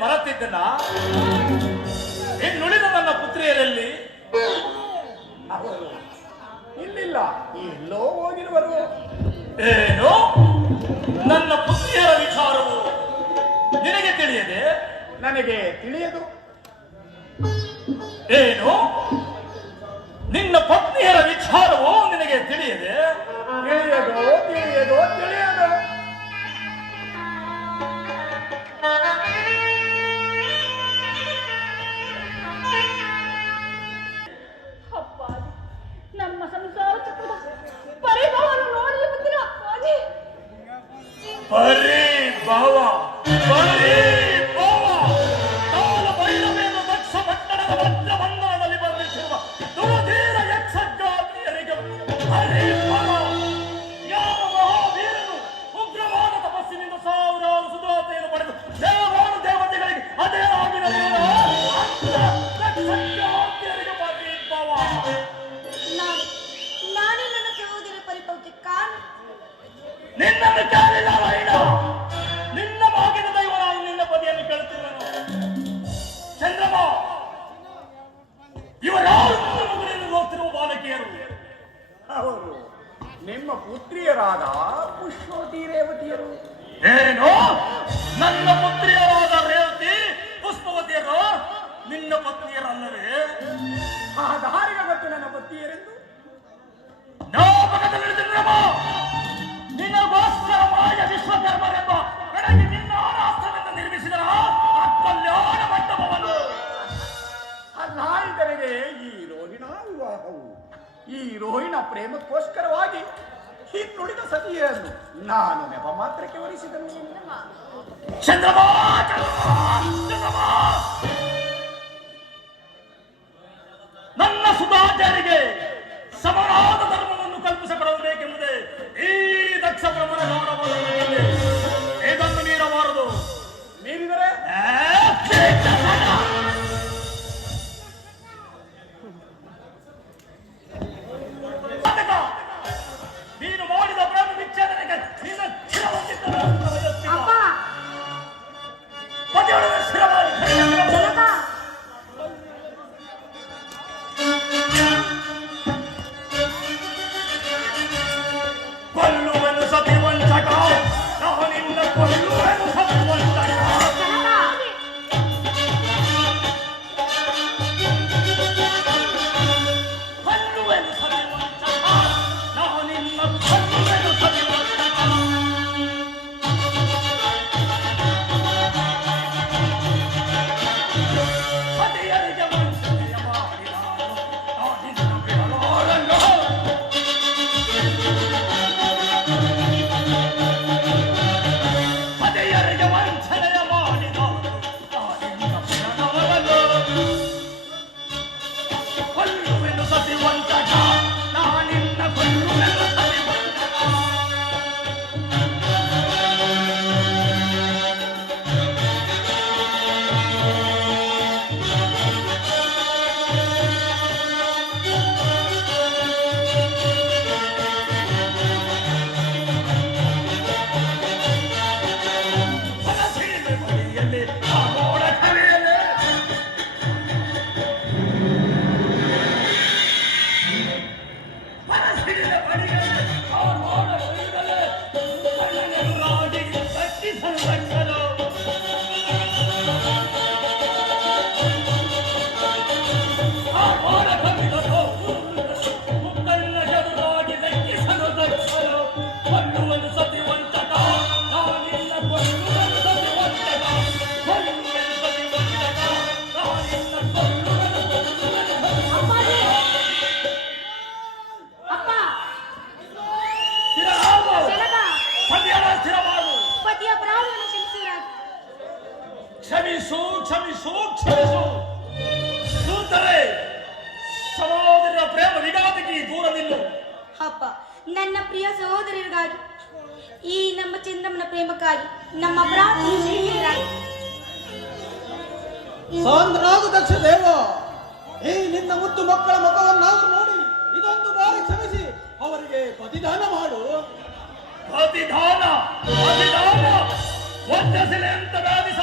ಮರೆತಿದ್ದನ. ಇನ್ನುಳಿದ ನನ್ನ ಪುತ್ರಿಯರಲ್ಲಿ ಅವರು ಇಲ್ಲಿಲ್ಲ, ಎಲ್ಲೋ ಹೋಗಿರುವರು. ಏನು? ನನ್ನ ಪುತ್ರಿಯರ ವಿಚಾರವು ನಿನಗೆ ತಿಳಿಯದೆ? ನನಗೆ ತಿಳಿಯದು. ಏನು? ನಿನ್ನ ಪತ್ನಿಯರ ವಿಚಾರವೋ ನಿನಗೆ ತಿಳಿಯದೆ? ತಿಳಿಯದು ತಿಳಿಯದು ತಿಳಿಯದು. ಅಪ್ಪಾಜಿ, ನಮ್ಮ ಸಂಸಾರ ಚಕ್ರದ ಪರಿಭವವನ್ನು ನೋಡಲು ಬಂದಿರ ಅಪ್ಪಾಜಿ. ಪರಿಭವ ಕಾಲ ಭೈರವೇನು ದಕ್ಷ ಪಟ್ಟಣದ ವಜ್ರ ಬಂಧನದಲ್ಲಿ ಬಂಧಿಸಿರುವ ದುರಧೀರ ಯಕ್ಷ ಜಾತಿಯರಿಗೆ ಪರಿಭವ. ಯಾವ ಮಹಾವೀರನು ಉಗ್ರವಾದ ತಪಸ್ಸಿನಿಂದ ಸಾವಿರಾರು ಸುಧಾತೆಯನ್ನು ಪಡೆದು ದೇವಾನು ದೇವತೆಗಳಿಗೆ ಅದೇ ಆಗಿರಲಿಲ್ಲ. ದಕ್ಷ ಜಾತಿಯರಿಗೆ ಪರಿಭವ. ನಾನೇ ನನ್ನ ಸಹೋದರ ಪರಿಭವಕ್ಕೆ ಕಾರಣ. ನಿನ್ನನ್ನು ಕೇಳಿಲ್ಲ ವೈಡ. ನಿನ್ನ ಭಾಗ್ಯದ ದೈವ ನಾನು ನಿನ್ನ ಪದಿಯನ್ನು ಕೇಳುತ್ತಿರುವನು. ಚಂದ್ರಮ, ಇವರಾರು ಮಗುವಿನ ಹೋಗ್ತಿರುವ ಬಾಲಕಿಯರು? ಅವರು ನಿಮ್ಮ ಪುತ್ರಿಯರಾದ ಪುಷ್ಪವತಿ ರೇವತಿಯರು. ಏನು? ನನ್ನ ಪುತ್ರಿಯರಾದ ರೇವತಿ ಪುಷ್ಪವತಿಯರು ನಿನ್ನ ಪತ್ನಿಯರಲ್ಲವೇ? ಆ ದಾರಿಗೆ ಗೊತ್ತು ನನ್ನ ಪತ್ನಿಯರೆಂದು. ಜ್ಞಾಪಕದಲ್ಲಿರಮ್ಮ, ನಿನಗೋಸ್ಕರ ಮಾಯ ವಿಶ್ವಕರ್ಮರೆಂಬ ಬೆಳಗ್ಗೆ ನಿನ್ನ ಆರಾಸ್ತ್ರದಿಂದ ನಿರ್ಮಿಸಿದ ಆ ಕಲ್ಯಾಣ ಮಂಟಪವನ್ನು. ಅಲ್ಲಾಯಿತನಿಗೆ ಈ ರೋಹಿಣ ವಿವಾಹವು, ಈ ರೋಹಿಣ ಪ್ರೇಮಕ್ಕೋಸ್ಕರವಾಗಿ ಹಿಂದುಳಿದ ಸತಿಯನ್ನು ನಾನು ನೆಪ ಮಾತ್ರಕ್ಕೆ ವರಿಸಿದನು. ಚಂದ್ರಮಾ, ನನ್ನ ಸುಧಾಚಾರಿಗೆ ಸಮನಾದ ಧರ್ಮವನ್ನು ಕಲ್ಪಿಸಿಕೊಡಬೇಕೆಂಬುದೇ ಈ ದಕ್ಷ ಬ್ರಹ್ಮನ ಗೌರವದಲ್ಲಿ. ಇದನ್ನು ಮೀರಬಾರದು. ಮೀರಿದರೆ ನೀನು ಮಾಡಿದ ಪ್ರೇಮ ವಿಚ್ಛೇದನೆಗೆ ನಿನ್ನ ಶಿರವೊಂದಿದ್ದರೆ ಪತಿಯೊಡನೆ ಶಿರವಾಗಿ ಕೊಲ್ಲುವೆನು ಸತಿ ವಂಚಕ. ನಾನಿಂದ ಕೊಲ್ಲುವೆನು ಸತಿ ವಂಚಕ. ಕೊಲ್ಲುವೆನು ಸತಿ ವಂಚಕ. ನಾನಿಂದ ಕೊಲ್ಲುವೆನು ಸತಿ ವಂಚಕ. ಸತಿಯರಿಗೆ ವಂಚನೆಯ ಮಾಡಿ ನಾನಿನ್ನ ಬಿಡಲಾರನು. ಪತಿಯರಿಗೆ ವಂಚನೆಯ ಮಾಡಿದವನು ನಾನಿನ್ನ ಬಿಡಲಾರನು. ಕೊಲ್ಲುವೆನು ಸತಿ ವಂಚಕ. ನಾನಿನ್ನ ಕೊಲ್ಲುವೆನು ಸತಿ ವಂಚಕ. ಮನಸ್ಸಿನ ಬಳಿಯಲ್ಲಿ ಆ ಮೋಡ ಕರೆಯಲೇ. ಮನಸ್ಸಿನ ಬಳಿಯಲ್ಲಿ ಆ ಮೋಡ ಕರೆಯಲೇ. ಕಣ್ಣನೆದುರಾಗಿ ಕಟ್ಟಿಸಲು ಲಕ್ಷರು. ಆ ಮೋಡ ಕವಿದನು ಮುಕ್ಕಣ್ಣ ಎದುರಾಗಿ ಲೆಕ್ಕಿಸಲು ದಕ್ಷರು. ಕೊಲ್ಲುವನು ಸತಿ ವಂಚಕ. ನಾನಿನ್ನ ಕೊಲ್ಲುವನು ಸತಿ ವಂಚಕ. ಕೊಲ್ಲುವನು ಸತಿ ವಂಚಕ. ನಾನಿನ್ನ ಕೊಲ್ಲುವನು ಅಪ್ಪಾಜಿ, ಅಪ್ಪ, ಸ್ಥಿರವಾಗು. ಜನಕ, ಪತಿಯರ ಸ್ಥಿರವಾಗು. ಪತಿಯ ಪ್ರಾಣವನ್ನು ಕ್ಷಮಿಸಿರಾಗಿ. ಕ್ಷಮಿಸು ಕ್ಷಮಿಸು ಕ್ಷಮಿಸು. ದೂತರೇ, ಸಹೋದರರ ಪ್ರೇಮ ವಿಘಾತಕ್ಕೆ ದೂರ ನಿಲ್ಲು. ಅಪ್ಪ, ನನ್ನ ಪ್ರಿಯ ಸಹೋದರರಿಗಾಗಿ, ಈ ನಮ್ಮ ಚಂದ್ರಮ್ಮನ ಪ್ರೇಮಕ್ಕಾಗಿ ನಮ್ಮ ಪ್ರಾರ್ಥನೆ ಸ್ವೀಕರಿಸಿರಾಗಿ. ಸಾಂದ್ರಾದ ದಕ್ಷ ದೇವ, ಈ ನಿನ್ನ ಮುದ್ದು ಮಕ್ಕಳ ಮುಖವನ್ನಾದರೂ ನೋಡಿ ಇದೊಂದು ಬಾರಿ ಕ್ಷಮಿಸಿ ಅವರಿಗೆ ಪ್ರತಿದಾನ ಮಾಡು. ಪ್ರತಿದಾನ ವಂಚಸಿಲೆ ಅಂತ ವ್ಯಾಧಿಸ